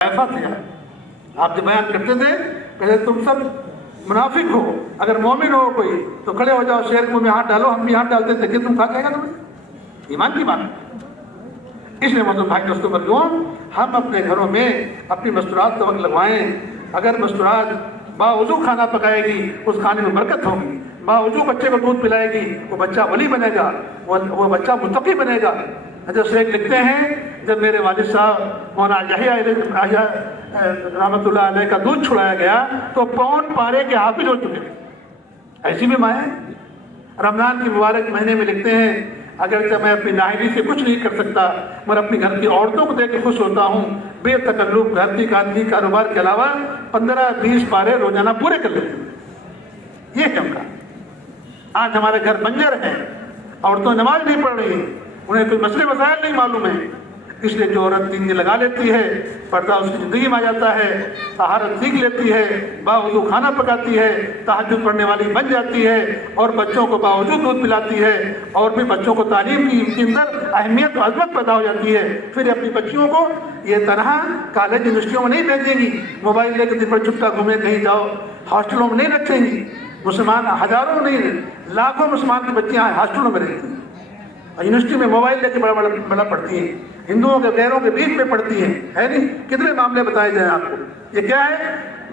ऐसा था आप जो बयान करते थे, कहते तुम सब मुनाफिक हो, अगर मोमिन हो कोई तो खड़े हो जाओ, शेर मुंह में हाथ डालो, हम भी हाथ डालते थे कि तुम खा जाएगा तुम्हें, ईमान की बात। इसलिए मतलब भाई दोस्तों बंधुओं, हम अपने घरों में अपनी मस्तूरात तवक लगवाएं। अगर मस्तूरात बावजू खाना पकाएगी उस खाने में बरकत होगी, बावजू बच्चे को दूध पिलाएगी वो बच्चा वली बनेगा, वो बच्चा मुत्तकी बनेगा। हज़रत शेख लिखते हैं, जब मेरे वालिद साहब मौलाना यहया रहमतुल्लाह अलैह का दूध छुड़ाया गया तो पौन पारे के हाफिज हो चुके थे। ऐसी भी माएँ रमज़ान के मुबारक महीने में लिखते हैं, अगरचे मैं अपनी नाहिली से कुछ नहीं कर सकता मगर अपनी घर की औरतों को देख के खुश होता हूँ, बेतकल्लुफ घर की कारोबार के अलावा 15-20 पारे रोजाना पूरे कर लेते हैं। ये क्यों कहा? आज हमारे घर बंजर हैं, औरतों नमाज नहीं पढ़ रही, उन्हें कोई मसले मसाइल नहीं मालूम है, इसलिए जो औरत 3 दिन लगा लेती है, पर्दा उसकी ज़िंदगी में आ जाता है, तहारत सीख लेती है, बावजू खाना पकाती है, तहज्जुद पढ़ने वाली बन जाती है और बच्चों को बावजू दूध पिलाती है और फिर बच्चों को तालीम की इनके अंदर अहमियत और अजमत पैदा हो जाती है। फिर अपनी बच्चियों को ये तरह कॉलेज यूनिवर्सिटियों में नहीं भेजेंगी, मोबाइल लेकर दिन भर चुपता घूमे कहीं जाओ, हॉस्टलों में नहीं रखेंगी। मुसलमान हज़ारों नहीं लाखों मुसलमान की बच्चियाँ हॉस्टलों में रहती हैं, यूनिवर्सिटी में मोबाइल लेके बड़ा पढ़ती हैं, हिंदुओं के गैरों के बीच में पढ़ती हैं, है नहीं? कितने मामले बताए जाएं आपको। ये क्या है?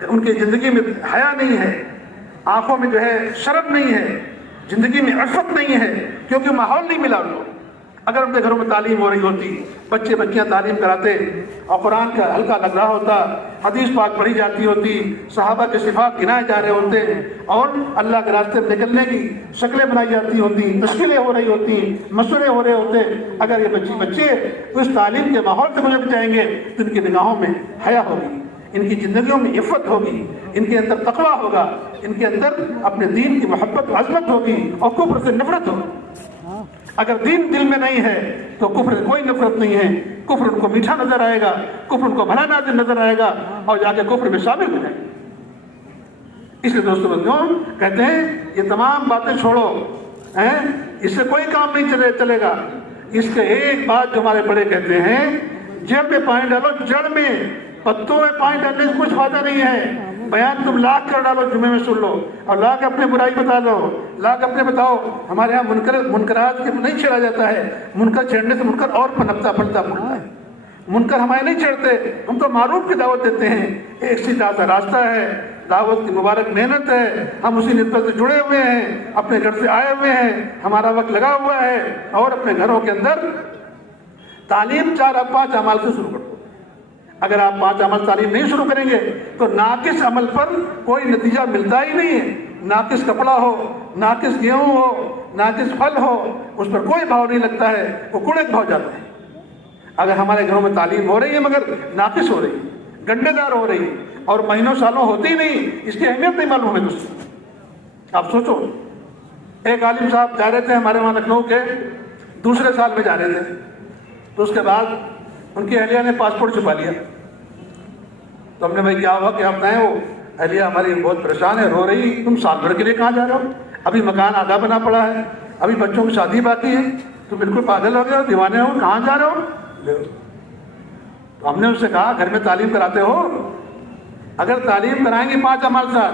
उनकी ज़िंदगी में हया नहीं है, आंखों में जो है शर्म नहीं है, ज़िंदगी में अफ़त नहीं है, क्योंकि माहौल नहीं मिला उनको। अगर उनके घरों में तालीम हो रही होती, बच्चे बच्चियाँ तालीम कराते और कुरान का हल्का लग रहा होता, हदीस पाक पढ़ी जाती होती, सहाबा के सिफात गिनाए जा रहे होते और अल्लाह के रास्ते में निकलने की शक्लें बनाई जाती होती, तश्कीलें हो रही होती, मशवरे हो रहे होते, अगर ये बच्चे उस तालीम के माहौल से गुजर जाएंगे तो इनकी निगाहों में हया होगी, इनकी ज़िंदगियों में इफ़्फ़त होगी, इनके अंदर तक़वा होगा, इनके अंदर अपने दीन की मोहब्बत अज़मत होगी और कुफ्र से नफरत होगी। अगर दीन दिल में नहीं है तो कुफ्र से कोई नफरत नहीं है, कुफ्र उनको मीठा नजर आएगा, कुफ्र उनको भला नाज़िर नजर आएगा और जाके कुफ्र में शामिल हो जाएगा। इसलिए दोस्तों बंधुओं कहते हैं ये तमाम बातें छोड़ो, हैं इससे कोई काम नहीं चलेगा। इसके एक बात जो हमारे बड़े कहते हैं, जड़ में पानी डालो, जड़ में, पत्तों में पानी डालने से कुछ फायदा नहीं है। बयान तुम लाख कर डालो, जुमे में सुन लो और लाख अपने बुराई बता दो, लाख अपने बताओ। हमारे यहाँ मुनकरात के नहीं छेड़ा जाता है, मुनकर छेड़ने से मुनकर और पनपता फलता फूलता है। मुनकर हमारे नहीं छेड़ते, हम तो मारूफ की दावत देते हैं। एक सीधा सा रास्ता है, दावत की मुबारक मेहनत है, हम उसी निस्बत से जुड़े हुए हैं, अपने घर से आए हुए हैं, हमारा वक्त लगा हुआ है और अपने घरों के अंदर तालीम 4-5 अमाल से शुरू करो। अगर आप 5 अमल तालीम नहीं शुरू करेंगे तो नाकिस अमल पर कोई नतीजा मिलता ही नहीं है। नाकिस कपड़ा हो, नाकिस गेहूँ हो, नाकिस फल हो, उस पर कोई भाव नहीं लगता है, वो कुड़क भाव जाता है। अगर हमारे घरों में तालीम हो रही है मगर नाकिस हो रही है, गंडेदार हो रही है और महीनों सालों होती ही नहीं, इसकी अहमियत नहीं मालूम है दोस्तों। आप सोचो, एक आलिम साहब जा रहे थे हमारे वहाँ लखनऊ के, दूसरे साल में जा रहे थे, तो उसके बाद उनकी अहलिया ने पासपोर्ट छुपा लिया। तो हमने भाई क्या हुआ, क्या बताएं? वो अहलिया हमारी बहुत परेशान है, रो रही, तुम साल भर के लिए कहाँ जा रहे हो? अभी मकान आधा बना पड़ा है, अभी बच्चों की शादी बाकी है, तुम बिल्कुल पागल हो गए हो, दीवाने हो, कहाँ जा रहे हो? तो हमने उससे कहा घर में तालीम कराते हो? अगर तालीम कराएंगे 5 अमाल साल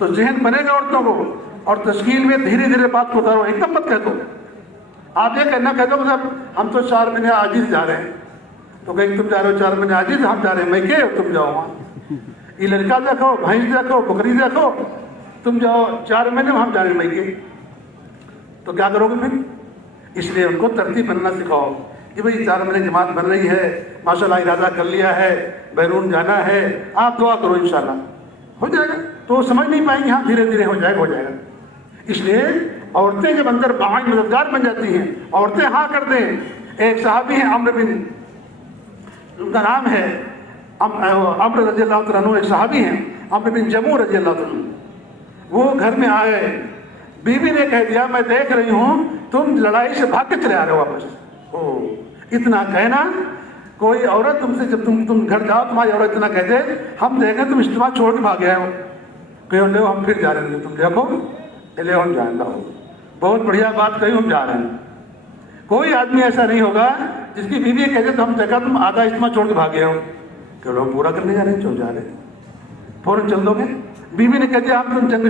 तो जहन बनेगा औरतों को और तश्कील में धीरे धीरे बात को उतारो, एकदम मत कह दो। आप ये कहना कह दो सब हम तो 4 महीने आजिज जा रहे हैं, तो कहीं तुम जा रहे हो 4 महीने आजिज, हम जा रहे हैं, मैं क्या तुम जाओ वहाँ, ये लड़का देखो, भैंस देखो, बकरी देखो, तुम जाओ 4 महीने, हम जा रहे हैं मैके, तो क्या करोगे फिर? इसलिए उनको तरतीब बनना सिखाओ कि भाई 4 महीने जमात बन रही है, माशाल्लाह इरादा कर लिया है, बैरून जाना है, आप दुआ करो इंशाल्लाह हो जाएगा। तो वो समझ नहीं पाएंगे, हाँ धीरे धीरे हो जाएगा। इसलिए औरतें जब अंदर बाहर मददगार बन जाती हैं, औरतें हाँ कर दें। एक साहबी हैं अम्र बिन, उनका नाम है अम्र रज़ी अल्लाह तआला अन्हु, एक सहाबी हैं अम्र बिन जमू रज़ी अल्लाह तआला अन्हु। वो घर में आए, बीवी ने कह दिया मैं देख रही हूँ तुम लड़ाई से भाग के चले आ रहे हो वापस। ओ इतना कहना, कोई औरत तुमसे जब तुम घर जाओ तुम्हारी औरत इतना कह दे, हम देखें तुम इज्तिमा छोड़ के भाग गए हो, कहो ले हम फिर जा रहे हैं, तुम देखो ले हम जाएंगे, बहुत बढ़िया बात कही, हम जा रहे हैं। कोई आदमी ऐसा नहीं होगा जिसकी बीवी कहते तो हम देखा तुम आधा इज्तिमा छोड़ के भागे हो, کہ لوگ پورا کرنے جا رہے ہیں، چل جا رہے ہیں، فوراً چل دو گے؟ بیوی نے کہہ دیا ہم تم جنگ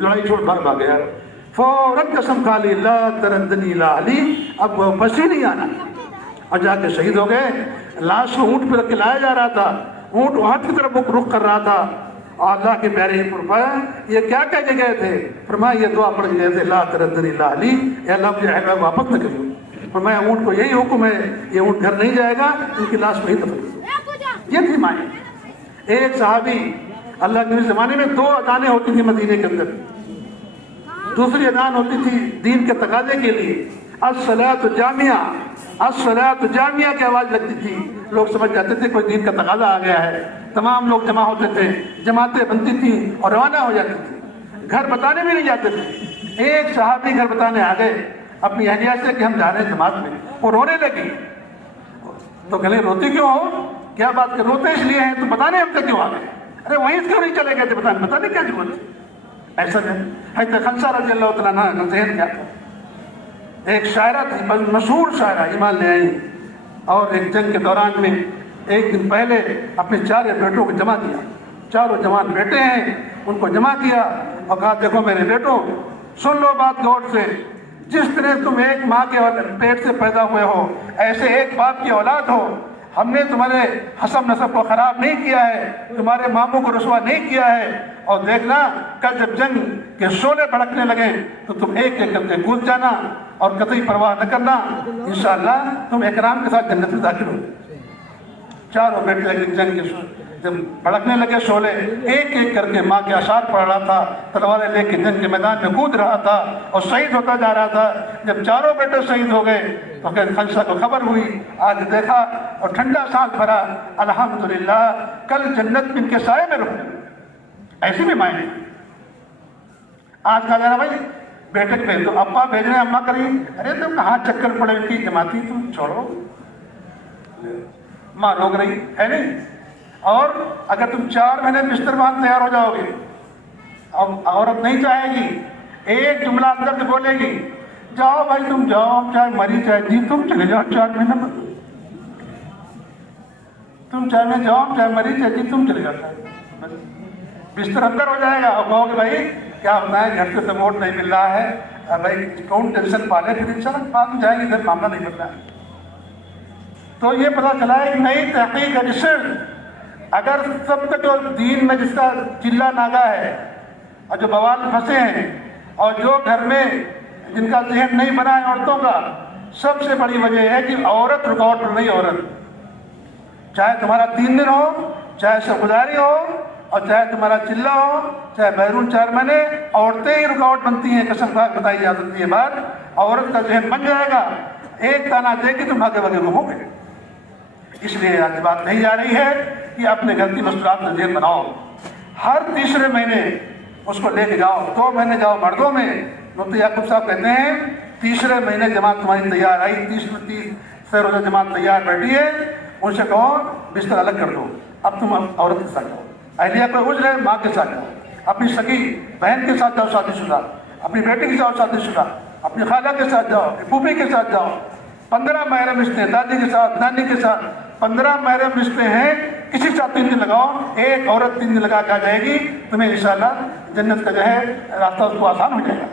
لڑائی چھوڑ بھاگ گیا، فوراً قسم کھا لی لا تردنی لا علی، اب وہ بس ہی نہیں آنا، اور جا کے شہید ہو گئے۔ لاش کو اونٹ پہ رکھ کے لایا جا رہا تھا، اونٹ احد کی طرف رخ کر رہا تھا، اور اللہ کے پیارے نے فرمایا یہ کیا کہہ کے گئے تھے؟ فرمایا یہ دعا پڑھ کے گئے تھے لا تردنی لا علی، اے اللہ مجھے اہل واپس نہ کریو۔ فرمایا اونٹ کو یہی حکم ہے، یہ اونٹ گھر نہیں جائے گا، ان کی لاش وہیں دفن کرو۔ یہ تھی مائیں۔ ایک صحابی، اللہ کے زمانے میں 2 اذانیں ہوتی تھی مدینے کے اندر، دوسری اذان ہوتی تھی دین کے تقاضے کے لیے، الصلاۃ جامعہ، الصلاۃ جامعہ کی آواز لگتی تھی، لوگ سمجھ جاتے تھے کوئی دین کا تقاضا آ گیا ہے، تمام لوگ جمع ہوتے تھے، جماعتیں بنتی تھیں اور روانہ ہو جاتی تھی، گھر بتانے بھی نہیں جاتے تھے۔ ایک صحابی گھر بتانے آ گئے اپنی اہلیہ سے کہ ہم جا رہے ہیں جماعت میں، وہ رونے لگی، تو کہنے روتی کیوں ہو؟ کیا بات کہ روتے اس لیے ہیں تو بتانے ہم سے کیوں آ گئے؟ ارے وہیں سے کیوں نہیں چلے گئے تھے بتانے کیا ضرورت ہے؟ ایسا ہے حضرت خنسہ رضی اللہ تعالیٰ عنہ کا ذہن کیا تھا؟ ایک شاعرہ تھی، مشہور شاعرہ، ایمان لے آئی، اور ایک جنگ کے دوران میں ایک دن پہلے اپنے 4 بیٹوں کو جمع کیا، 4 جوان بیٹے ہیں، ان کو جمع کیا اور کہا دیکھو میرے بیٹوں سن لو بات غور سے، جس طرح تم ایک ماں کے پیٹ سے پیدا ہوئے ہو ایسے ایک باپ کی اولاد ہو، ہم نے تمہارے حسب نسب کو خراب نہیں کیا ہے، تمہارے ماموں کو رسوا نہیں کیا ہے، اور دیکھنا کل جب جنگ کے شعلے بھڑکنے لگے تو تم ایک ایک کر کے کود جانا اور قطعی پرواہ نہ کرنا، انشاءاللہ تم اکرام کے ساتھ جنت میں داخل ہو۔ 4 بیٹے لگے جنگ کے جب بھڑکنے لگے شعلے، ایک ایک کر کے ماں کے اشعار پڑھ رہا تھا، تلواریں لے کے جنگ کے میدان میں کود رہا تھا اور شہید ہوتا جا رہا تھا۔ جب 4 بیٹے شہید ہو گئے تو خنسہ کو خبر ہوئی، آج دیکھا اور ٹھنڈا سانس بھرا، الحمدللہ کل جنت میں ان کے سائے میں رہوں۔ ایسی بھی مائیں آج کہا جا رہا بھائی بیٹے کو بھیج دو، ابا بھیج رہے ہیں اماں کری، ارے تم کہاں چکر پڑے ان کی جماعتی، تم چھوڑو، ماں روک رہی ہے نہیں۔ اور اگر تم 4 مہینے بستر باندھ تیار ہو جاؤ گے، اب عورت نہیں چاہے گی، ایک جملہ اندر سے بولے گی جاؤ بھائی تم جاؤ، چاہے مری چاہے جی تم چلے جاؤ 4 مہینے میں، تم چاہے میں جاؤ چاہے مری چاہے جی تم چلے جاؤ، بستر اندر ہو جائے گا۔ اور کہو کہ بھائی کیا بتائیں گھر سے سپورٹ نہیں مل رہا ہے، بھائی کون ٹینشن پالے، پھر انشاءاللہ بعد میں جائیں گے، ادھر معاملہ نہیں بن رہا ہے۔ تو یہ پتہ چلا ہے کہ نئی تحقیق ہے، ریسرچ، اگر سب کا جو دین میں جس کا چلہ ناگا ہے اور جو بوال پھنسے ہیں اور جو گھر میں جن کا ذہن نہیں بنا ہے عورتوں کا، سب سے بڑی وجہ ہے کہ عورت رکاوٹ پر نہیں، عورت چاہے تمہارا 3 دن ہو، چاہے شبگزاری ہو، اور چاہے تمہارا چلہ ہو، چاہے بیرون 4 مہینے، عورتیں ہی رکاوٹ بنتی ہیں۔ قسم خدا بتائی جا سکتی ہے بات، عورت کا ذہن بن جائے گا، ایک تانا دے کے تم آگے بگے گھومو گے۔ اس لیے آج بات کہی جا رہی ہے کہ اپنے گھر کی مصروفات کا ذہن بناؤ، ہر تیسرے مہینے اس کو لے کے جاؤ، 2 مہینے جاؤ مردوں میں، مفتی یعقوب صاحب کہتے ہیں تیسرے مہینے جماعت تمہاری تیار آئی، 30 روزہ جماعت تیار بیٹھی ہے، ان سے کہو بستر الگ کر دو، اب تم عورت کے ساتھ جاؤ، اہلیہ کوئی عذر ہے ماں کے ساتھ جاؤ، اپنی سگی بہن کے ساتھ جاؤ شادی شدہ، اپنی بیٹی کے ساتھ شادی شدہ، اپنی خالہ کے ساتھ جاؤ، اپنی پھوپھی کے ساتھ جاؤ، 15 محرم رشتے، دادی کے ساتھ، نانی کے ساتھ 15 محرم رشتے ہیں، کسی کے ساتھ 3 دن لگاؤ، ایک عورت 3 دن لگا کے آ جائے گی، تمہیں انشاءاللہ جنت کا جو ہے راستہ اس کو آسان ہو جائے گا۔